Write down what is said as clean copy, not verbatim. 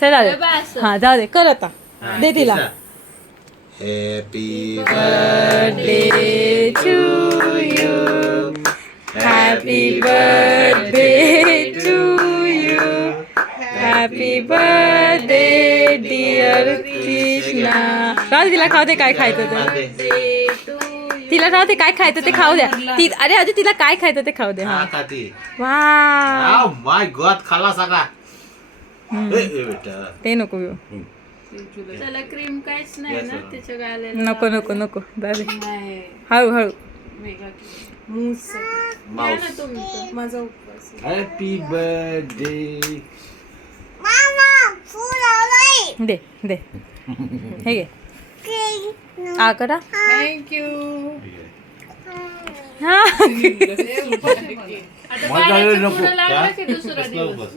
चला दे हा जाऊ दे कर आता दे तिला happy birthday to you happy birthday to you happy birthday dear Krishna राहू दे तिला खाऊ दे काय खायचं ते तिला राहू दे काय खायचं ते खाऊ द्या ती अरे अजून तिला काय खायचं ते खाऊ दे हा वा माय गॉड खाला सगळा बेटा ते नको घेऊ त्याला क्रीम काहीच नाही ना त्याच्या गाला नको नको नको दादा हळू हळू माझा उपवास हॅपी बर्थडे दे दे हे घे आ करा थँक्यू हा आता बाळाचं पुढं लावलं की दुसरा दिवस